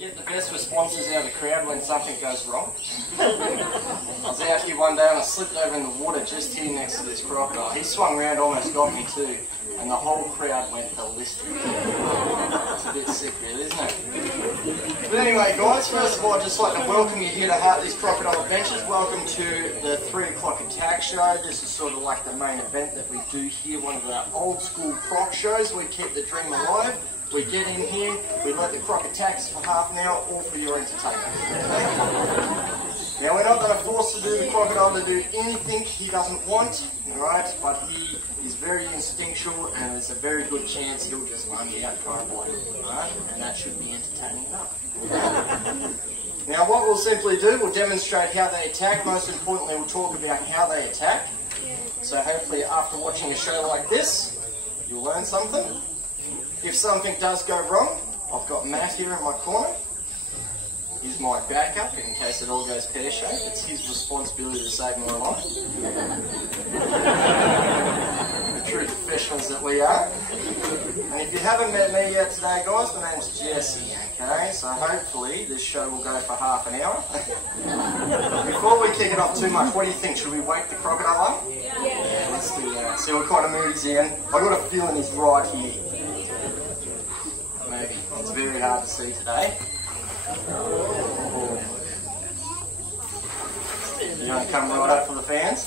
Get the best responses out of the crowd when something goes wrong. I was out here one day and I slipped over in the water just here next to this crocodile. He swung around, almost got me too, and the whole crowd went ballistic. It's a bit sick really, isn't it? But anyway guys, first of all I'd just like to welcome you here to Hartleys Crocodile Adventures. Welcome to the 3 o'clock attack show. This is sort of like the main event that we do here, one of our old school croc shows. We keep the dream alive. We get in here, we let the croc attack us for half an hour, all for your entertainment. Now we're not going to force the crocodile to do anything he doesn't want, alright? But he is very instinctual and there's a very good chance he'll just lunge out and try and bite, alright? And that should be entertaining enough. Now what we'll simply do, we'll demonstrate how they attack. Most importantly, we'll talk about how they attack. So hopefully after watching a show like this, you'll learn something. If something does go wrong, I've got Matt here in my corner. He's my backup in case it all goes pear-shaped. It's his responsibility to save my life. The true professionals that we are. And if you haven't met me yet today, guys, my name's Jesse, okay? So hopefully this show will go for half an hour. Before we kick it off too much, what do you think? Should we wake the crocodile up? Yeah, let's do that. See what kind of mood he's in. I've got a feeling he's right here. Maybe. It's very hard to see today. You want to come right up for the fans?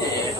Yeah.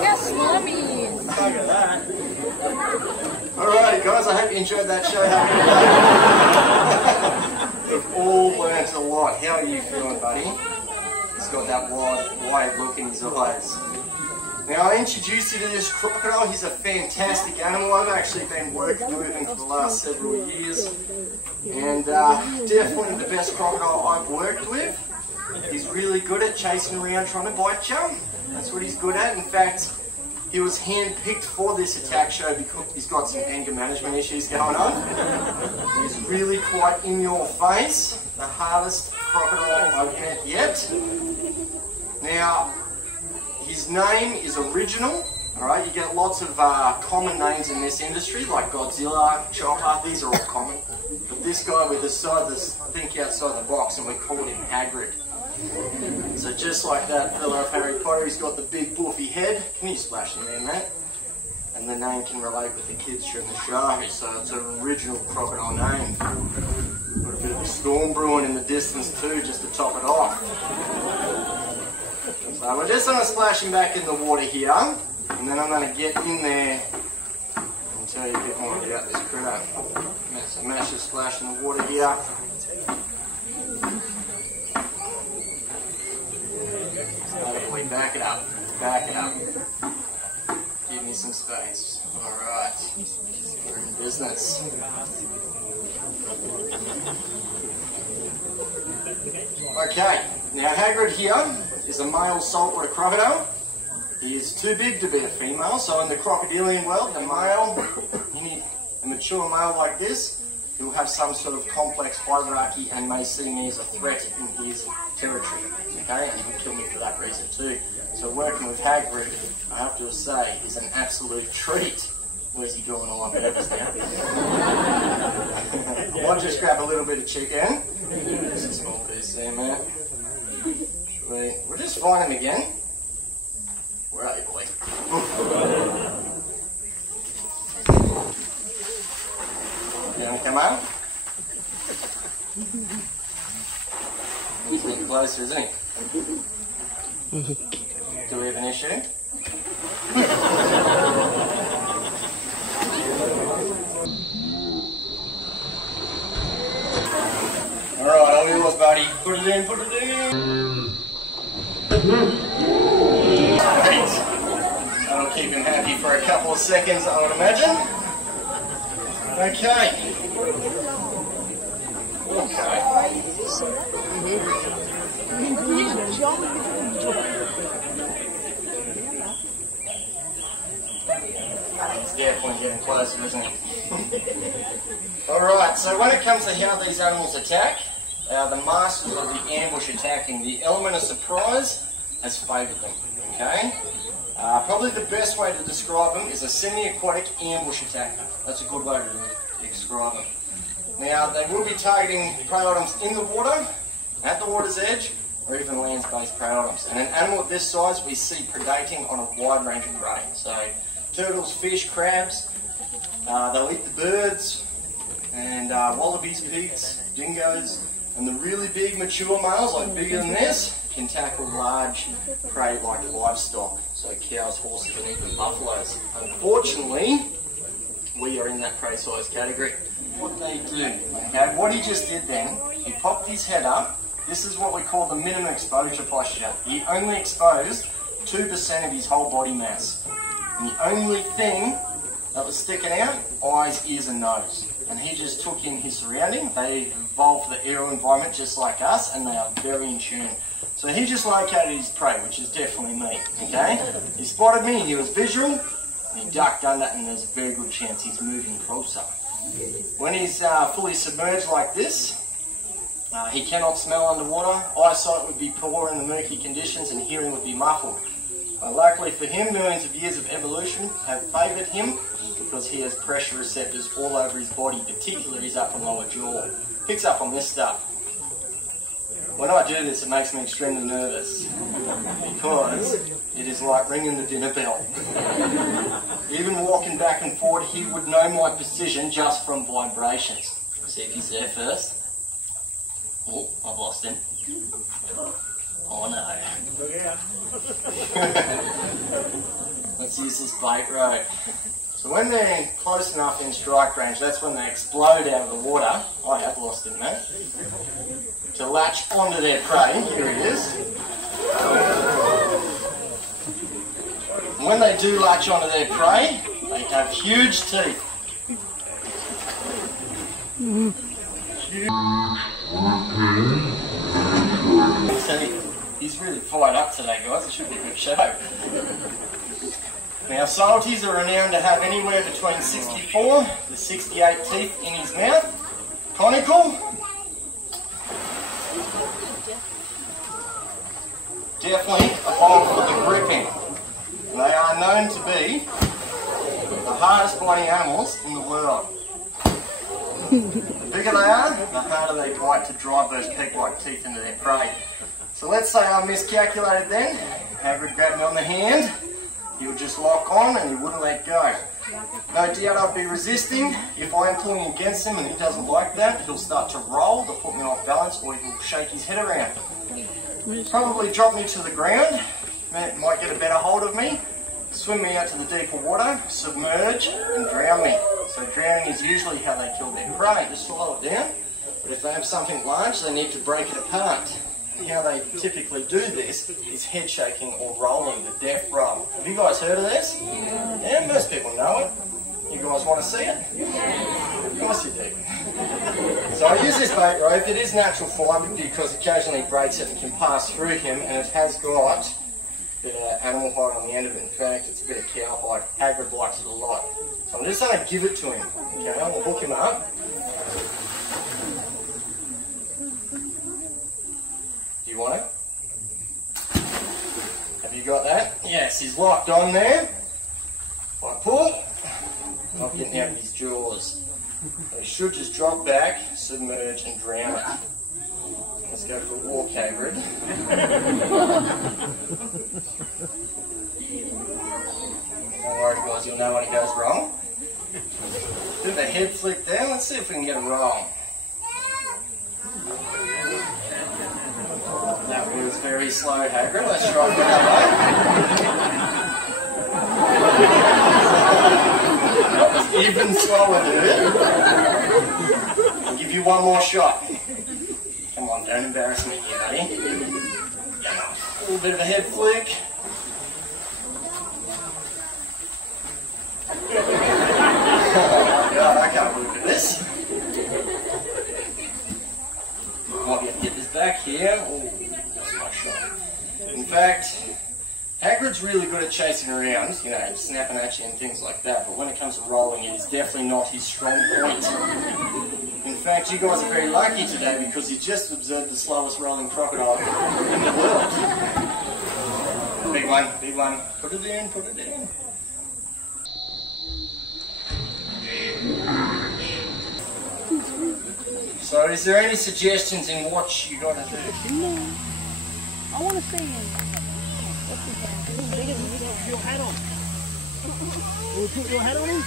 Yes, mummies. Look at that. Alrighty guys, I hope you enjoyed that show. We've all learned a lot. How are you feeling, buddy? He's got that wide look in his eyes. Now I introduced you to this crocodile. He's a fantastic animal. I've actually been working with him for the last several years. And definitely the best crocodile I've worked with. He's really good at chasing around trying to bite you. That's what he's good at. In fact, he was hand-picked for this attack show because he's got some anger management issues going on. He's really quite in your face. The hardest crocodile I've met yet. Now, his name is original, alright? You get lots of common names in this industry, like Godzilla, Chopper, these are all common. But this guy, we decided to think outside the box and we called him Hagrid. So just like that fella of Harry Potter, he's got the big buffy head. Can you splash him there, Matt? And the name can relate with the kids during the show, so it's an original crocodile name. Got a bit of a storm brewing in the distance too, just to top it off. So we're just going to splash him back in the water here, and then I'm going to get in there and tell you a bit more about this critter. So Mash is splashing the water here. Slowly back it up, back it up. Give me some space. Alright, we're in business. Okay, now Hagrid here is a male saltwater crocodile. He is too big to be a female, so in the crocodilian world, the male, you need a mature male like this, he'll have some sort of complex hierarchy and may see me as a threat in his territory, okay, and he'll kill me for that reason too. So working with Hagrid, I have to say, is an absolute treat. Where's he doing all on purpose now? I'll just grab a little bit of chicken. Just a small piece there, man. We'll just find him again. Where are you, boy? You want to come out? He's getting closer, isn't he? Do we have an issue? Alright, all yours, buddy. Put it in, put it in. Great. That'll keep him happy for a couple of seconds, I would imagine. Okay. He's definitely getting closer, isn't he? Alright, so when it comes to how these animals attack, the masters of the ambush attacking, the element of surprise has favoured them, okay? Probably the best way to describe them is a semi-aquatic ambush attacker. That's a good way to describe them. Now, they will be targeting prey items in the water, at the water's edge, or even land-based prey items. And an animal of this size we see predating on a wide range of prey. So, turtles, fish, crabs, they'll eat the birds, and wallabies, pigs, dingoes, and the really big mature males, like bigger than this, can tackle large prey like livestock. So cows, horses, and even buffaloes. Unfortunately, we are in that prey size category. What they do, okay, what he just did then, he popped his head up. This is what we call the minimum exposure posture. He only exposed 2% of his whole body mass. And the only thing that was sticking out, eyes, ears and nose. And he just took in his surrounding. They evolved for the aerial environment just like us, and they are very in tune. So he just located his prey, which is definitely me, okay? He spotted me, he was visual, he ducked under, and there's a very good chance he's moving closer. When he's fully submerged like this, he cannot smell underwater, eyesight would be poor in the murky conditions, and hearing would be muffled. Luckily for him, millions of years of evolution have favoured him because he has pressure receptors all over his body, particularly his upper and lower jaw. Picks up on this stuff. When I do this, it makes me extremely nervous because it is like ringing the dinner bell. Even walking back and forward, he would know my position just from vibrations. See if he's there first. Oh, I've lost him. Oh no. Look out. Let's use this bait rope. So when they're close enough in strike range, that's when they explode out of the water. I have lost him, mate. To latch onto their prey. Here he is. And when they do latch onto their prey, they have huge teeth. He's really fired up today, guys. It should be a good show. Now, salties are renowned to have anywhere between 64 to 68 teeth in his mouth. Conical. Definitely evolved for the gripping. They are known to be the hardest biting animals in the world. The bigger they are, the harder they bite to drive those peg-like teeth into their prey. So let's say I miscalculated then. Hagrid grabbed me on the hand. He would just lock on and he wouldn't let go. No doubt I'd be resisting. If I am pulling against him and he doesn't like that, he'll start to roll to put me off balance, or he'll shake his head around. Probably drop me to the ground, might get a better hold of me, swim me out to the deeper water, submerge and drown me. So drowning is usually how they kill their prey, just swallow it down. But if they have something large, they need to break it apart. How they typically do this is head shaking or rolling, the death roll. Have you guys heard of this? Yeah, most people know it. You guys want to see it? Of course you do. So I use this bait rope. It is natural fibre because occasionally it breaks it and can pass through him, and it has got a bit of animal hide on the end of it. In fact, it's a bit of cow hide. Hagrid likes it a lot. So I'm just going to give it to him. Okay, I'm going to hook him up. Do you want it? Have you got that? Yes, he's locked on there. If I pull, not getting out of his jaws. They should just drop back, submerge and drown it. Let's go for a walk, Hagrid. Don't worry guys, you'll know when it goes wrong. Do the head flick down, let's see if we can get it wrong. That was very slow, Hagrid. Let's try it that was even slower, dude. I'll give you one more shot. Come on, don't embarrass me here, buddy. A little bit of a head flick. Oh my god, I can't look at this. Might be able to get this back here. Oh, that's my shot. In fact, Hagrid's really good at chasing around, you know, snapping at you and things like that, but when it comes to rolling, it is definitely not his strong point. In fact, you guys are very lucky today because you just observed the slowest rolling crocodile in the world. Big one, big one. Put it in, put it in. So is there any suggestions in what you got to do? No. I want to see him. What's his name? Put your hat on. Will you put your hat on him?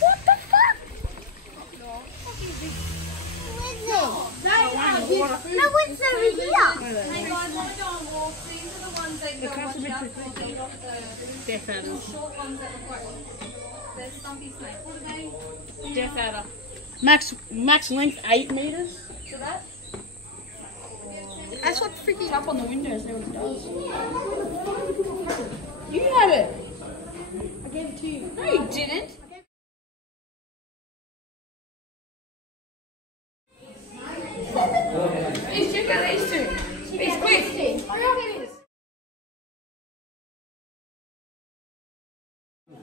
What the fuck? No one's over here. Hey guys, want to go on walks? These are the ones that go watch out for. They're not the Death adders. short ones that are quite. They're stumpy snake. What are they? Death adder. Max length 8 meters. So that? That's what freaking up on the windows. There it does. You have it. I gave it to you. No, you didn't. These two, go these two. These quick. Hurry up.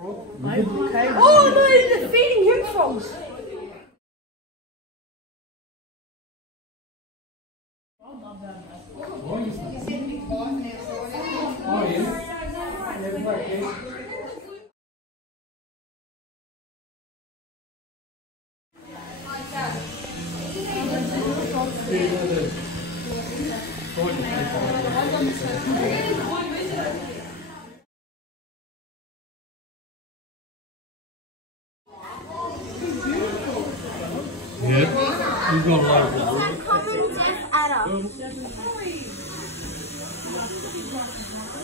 Okay. Oh no, they're feeding him frogs. Yeah, you've got a lot of it. Common death adder.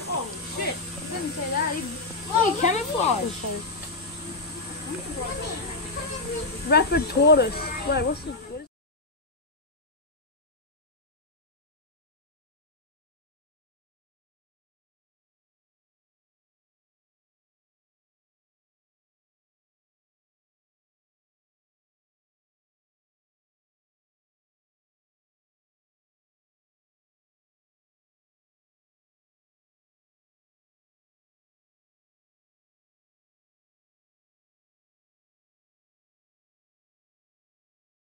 Oh shit! I didn't say that. Hey, camouflage. Rapid tortoise. Wait, what's the...